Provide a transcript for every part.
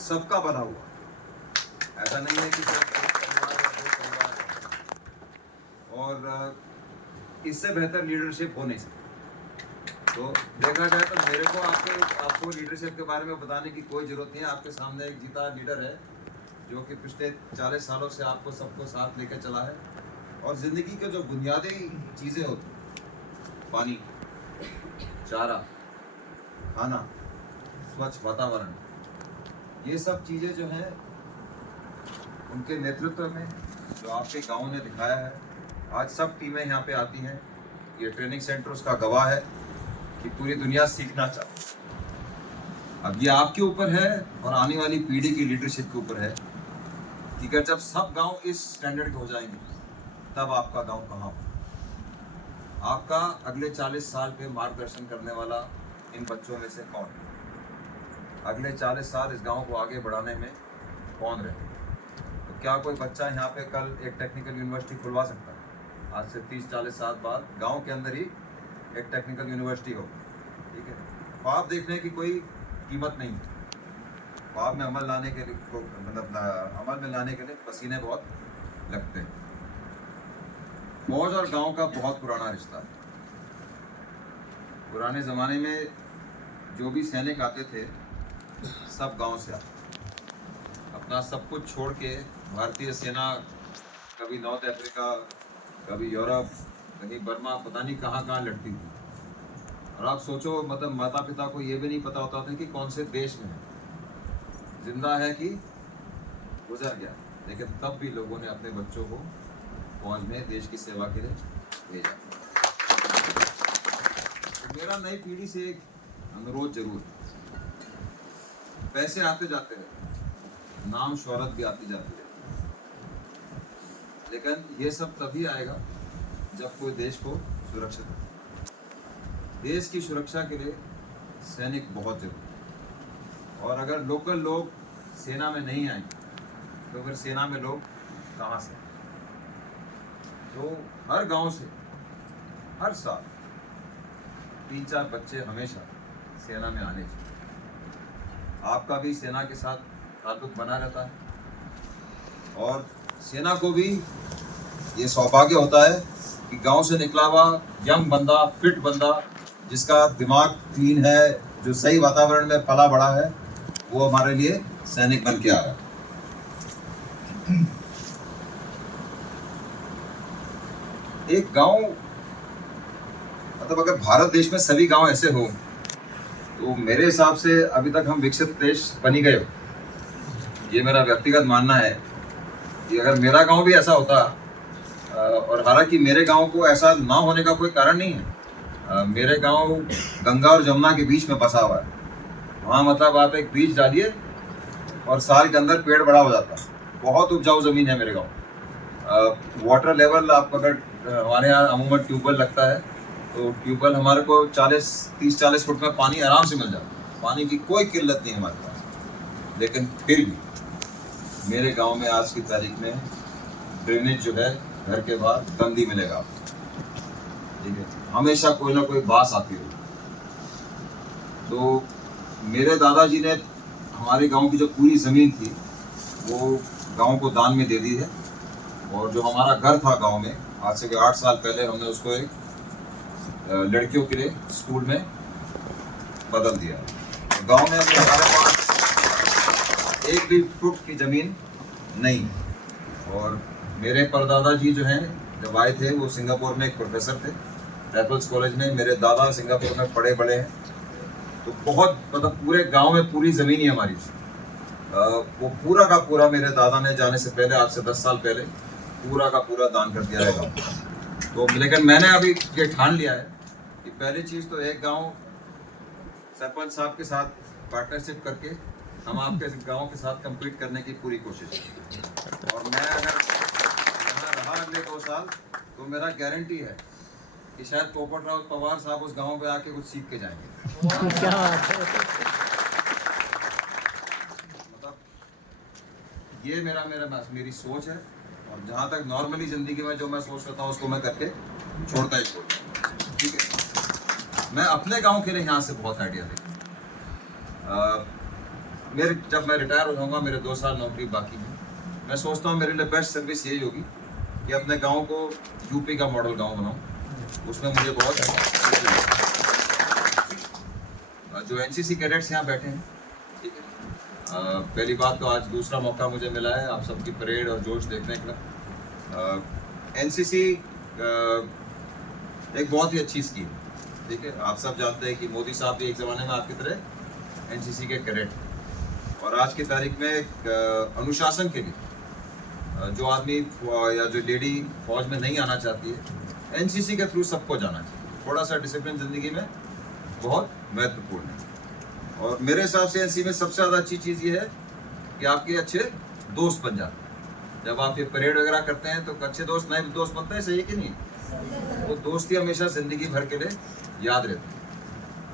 सबका बना हुआ, ऐसा नहीं है कि सिर्फ एक परिवार या दो परिवार है। और इससे बेहतर लीडरशिप हो नहीं सकती। तो देखा जाए तो मेरे को आपको लीडरशिप के बारे में बताने की कोई ज़रूरत नहीं है। आपके सामने एक जीता लीडर है जो कि पिछले 40 सालों से आपको सबको साथ लेकर चला है। और ज़िंदगी के जो बुनियादी चीज़ें होती, पानी, चारा, खाना, स्वच्छ वातावरण, ये सब चीज़ें जो हैं उनके नेतृत्व में जो आपके गांव ने दिखाया है। आज सब टीमें यहाँ पे आती हैं। ये ट्रेनिंग सेंटर उसका गवाह है कि पूरी दुनिया सीखना चाहती है। अब ये आपके ऊपर है और आने वाली पीढ़ी की लीडरशिप के ऊपर है कि अगर जब सब गांव इस स्टैंडर्ड के हो जाएंगे तब आपका गांव कहाँ हो। आपका अगले 40 साल पे मार्गदर्शन करने वाला इन बच्चों में से कौन है? अगले 40 साल इस गांव को आगे बढ़ाने में कौन रहे? तो क्या कोई बच्चा यहाँ पे कल एक टेक्निकल यूनिवर्सिटी खुलवा सकता है? आज से 30-40 साल बाद गांव के अंदर ही एक टेक्निकल यूनिवर्सिटी हो, ठीक है। ख्वाब देखने की कोई कीमत नहीं है। ख्वाब में अमल लाने के लिए अमल में लाने के लिए पसीने बहुत लगते हैं। फौज और गांव का बहुत पुराना रिश्ता है। पुराने ज़माने में जो भी सैनिक आते थे सब गांव से आते, अपना सब कुछ छोड़ के भारतीय सेना कभी नॉर्थ अफ्रीका, कभी यूरोप, कहीं बर्मा, पता नहीं कहाँ कहाँ लड़ती थी। और आप सोचो, मतलब माता पिता को ये भी नहीं पता होता था कि कौन से देश में है, जिंदा है कि गुजर गया, लेकिन तब भी लोगों ने अपने बच्चों को फौज में देश की सेवा के लिए भेजा। तो मेरा नई पीढ़ी से एक अनुरोध जरूर है। पैसे आते जाते हैं, नाम शोहरत भी आती जाती है, लेकिन ये सब तभी आएगा जब कोई देश को सुरक्षित रखे। देश की सुरक्षा के लिए सैनिक बहुत जरूरी है। और अगर लोकल लोग सेना में नहीं आएंगे तो फिर सेना में लोग कहाँ से? तो हर गांव से हर साल 3-4 बच्चे हमेशा सेना में आने चाहिए। आपका भी सेना के साथ ताल्लुक बना रहता है और सेना को भी ये सौभाग्य होता है कि गांव से निकला हुआ यंग बंदा, फिट बंदा, जिसका दिमाग क्लीन है, जो सही वातावरण में पला बड़ा है, वो हमारे लिए सैनिक बन के आ रहा है। एक गांव, मतलब अगर भारत देश में सभी गांव ऐसे हो तो मेरे हिसाब से अभी तक हम विकसित देश बन ही गए हो। ये मेरा व्यक्तिगत मानना है कि अगर मेरा गांव भी ऐसा होता, और हालांकि मेरे गांव को ऐसा ना होने का कोई कारण नहीं है। मेरे गांव गंगा और जमुना के बीच में बसा हुआ है। वहाँ मतलब आप एक बीज डालिए और साल के अंदर पेड़ बड़ा हो जाता है। बहुत उपजाऊ ज़मीन है मेरे गांव। वाटर लेवल, आप अगर हमारे यहाँ अमूमन ट्यूबवेल लगता है तो ट्यूबवेल हमारे को 30-40 फुट में पानी आराम से मिल जाता है। पानी की कोई किल्लत नहीं है हमारे पास। लेकिन फिर भी मेरे गांव में आज की तारीख में ड्रेनेज जो है घर के बाहर गंदी मिलेगा आपको, ठीक है। हमेशा कोई ना कोई बास आती होगी। तो मेरे दादाजी ने हमारे गांव की जो पूरी ज़मीन थी वो गांव को दान में दे दी है। और जो हमारा घर था गांव में, आज से 8 साल पहले हमने उसको एक लड़कियों के लिए स्कूल में बदल दिया। तो गांव में हमारे पास एक भी फुट की ज़मीन नहीं। और मेरे परदादा जी जो हैं, जब आए थे वो सिंगापुर में एक प्रोफेसर थे, रेफल्स कॉलेज में। मेरे दादा सिंगापुर में पढ़े बड़े हैं। तो बहुत, मतलब पूरे गांव में पूरी ज़मीन ही हमारी थी। वो पूरा का पूरा मेरे दादा ने जाने से पहले, आज से 10 साल पहले, पूरा का पूरा दान कर दिया रहेगा। तो लेकिन मैंने अभी ये ठान लिया है कि पहली चीज़ तो एक गांव सरपंच साहब के साथ पार्टनरशिप करके हम आपके गांव के साथ कम्पीट करने की पूरी कोशिश करें। और मैं अगर यहाँ रहा अगले 2 साल तो मेरा गारंटी है कि शायद पोपट राव पवार साहब उस गांव पे आके कुछ सीख के जाएंगे। क्या बात है। मतलब ये मेरी सोच है। और जहाँ तक नॉर्मली ज़िंदगी में जो मैं सोच रहा हूँ उसको मैं करके छोड़ता ही छोड़ता, ठीक है। मैं अपने गांव के लिए यहाँ से बहुत आइडिया लेता हूँ। जब मैं रिटायर हो जाऊँगा, मेरे 2 साल नौकरी बाकी है, मैं सोचता हूँ मेरे लिए बेस्ट सर्विस यही होगी कि अपने गांव को यूपी का मॉडल गांव बनाऊँ। उसमें मुझे बहुत जो एनसीसी कैडेट्स यहाँ बैठे हैं, ठीक है, पहली बात तो आज दूसरा मौका मुझे मिला है आप सबकी परेड और जोश देखने का। एनसीसी एक बहुत ही अच्छी स्कीम, ठीक है। आप सब जानते हैं कि मोदी साहब भी एक ज़माने में आपकी तरह एनसीसी के कैडेट, और आज की तारीख में एक अनुशासन के लिए जो आदमी या जो लेडी फौज में नहीं आना चाहती है, एनसीसी के थ्रू सबको जाना चाहिए। थोड़ा सा डिसिप्लिन ज़िंदगी में बहुत महत्वपूर्ण है। और मेरे हिसाब से एनसीसी में सबसे ज़्यादा अच्छी चीज़ ये है कि आपके अच्छे दोस्त बन जाते हैं। जब आप ये परेड वगैरह करते हैं तो अच्छे दोस्त नए दोस्त बनते हैं, सही है कि नहीं? वो दोस्ती हमेशा ज़िंदगी भर के लिए याद रहती है।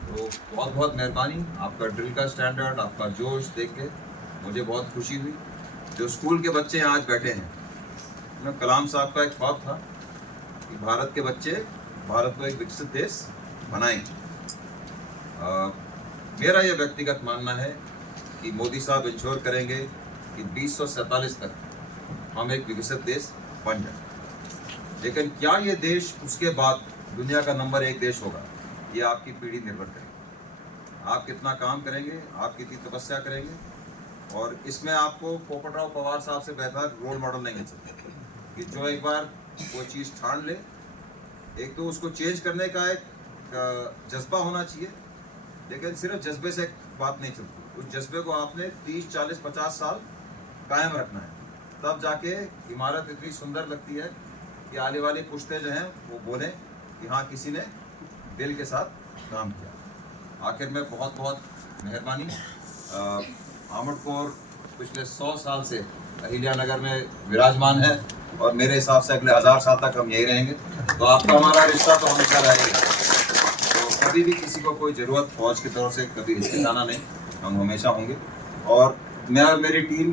तो बहुत बहुत मेहरबानी, आपका ड्रिल का स्टैंडर्ड, आपका जोश देख के मुझे बहुत खुशी हुई। जो स्कूल के बच्चे यहाँ आज बैठे हैं, मैं कलाम साहब का एक ख्वाब था कि भारत के बच्चे भारत को एक विकसित देश बनाएंगे। मेरा यह व्यक्तिगत मानना है कि मोदी साहब इंश्योर करेंगे कि 2047 तक हम एक विकसित देश बन जाए। लेकिन क्या ये देश उसके बाद दुनिया का नंबर 1 देश होगा, ये आपकी पीढ़ी निर्भर करेगी। आप कितना काम करेंगे, आप कितनी तपस्या करेंगे, और इसमें आपको पोपटराव पवार साहब से बेहतर रोल मॉडल नहीं मिल सकते कि जो एक बार कोई चीज़ ठान ले, एक तो उसको चेंज करने का एक जज्बा होना चाहिए, लेकिन सिर्फ जज्बे से बात नहीं चलती। उस जज्बे को आपने 30, 40, 50 साल कायम रखना है, तब जाके इमारत इतनी सुंदर लगती है कि आने वाली पुश्तें जो हैं वो बोलें कि हाँ, किसी ने दिल के साथ काम किया। आखिर में बहुत बहुत मेहरबानी। आमड कौर पिछले 100 साल से अहिल्यानगर में विराजमान है, और मेरे हिसाब से अगले 1000 साल तक हम यही रहेंगे। तो आपका हमारा रिश्ता तो हमेशा रहेगा। तो कभी भी किसी को कोई ज़रूरत फौज की तरफ से कभी हिचकिचाना नहीं, हम हमेशा होंगे। और मैं और मेरी टीम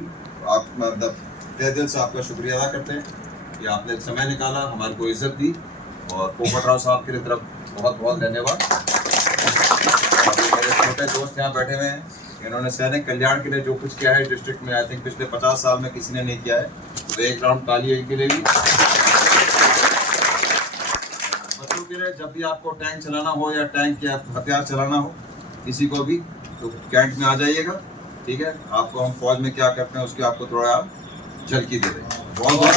आप मतलब तहे दिल से आपका शुक्रिया अदा करते हैं कि आपने समय निकाला, हमारे को इज्जत दी, और पोपटराव साहब की तरफ बहुत बहुत धन्यवाद। मेरे छोटे दोस्त यहाँ बैठे हुए हैं, इन्होंने सैनिक कल्याण के लिए जो कुछ किया है डिस्ट्रिक्ट में, आई थिंक पिछले 50 साल में किसी ने नहीं किया है। तो एक राउंड ताली इनके लिए भी। बच्चों के लिए जब भी आपको टैंक चलाना हो या टैंक या हथियार चलाना हो किसी को भी, तो कैंट में आ जाइएगा, ठीक है। आपको हम फौज में क्या करते हैं उसकी आपको थोड़ा झलकी दे दें। बहुत बहुत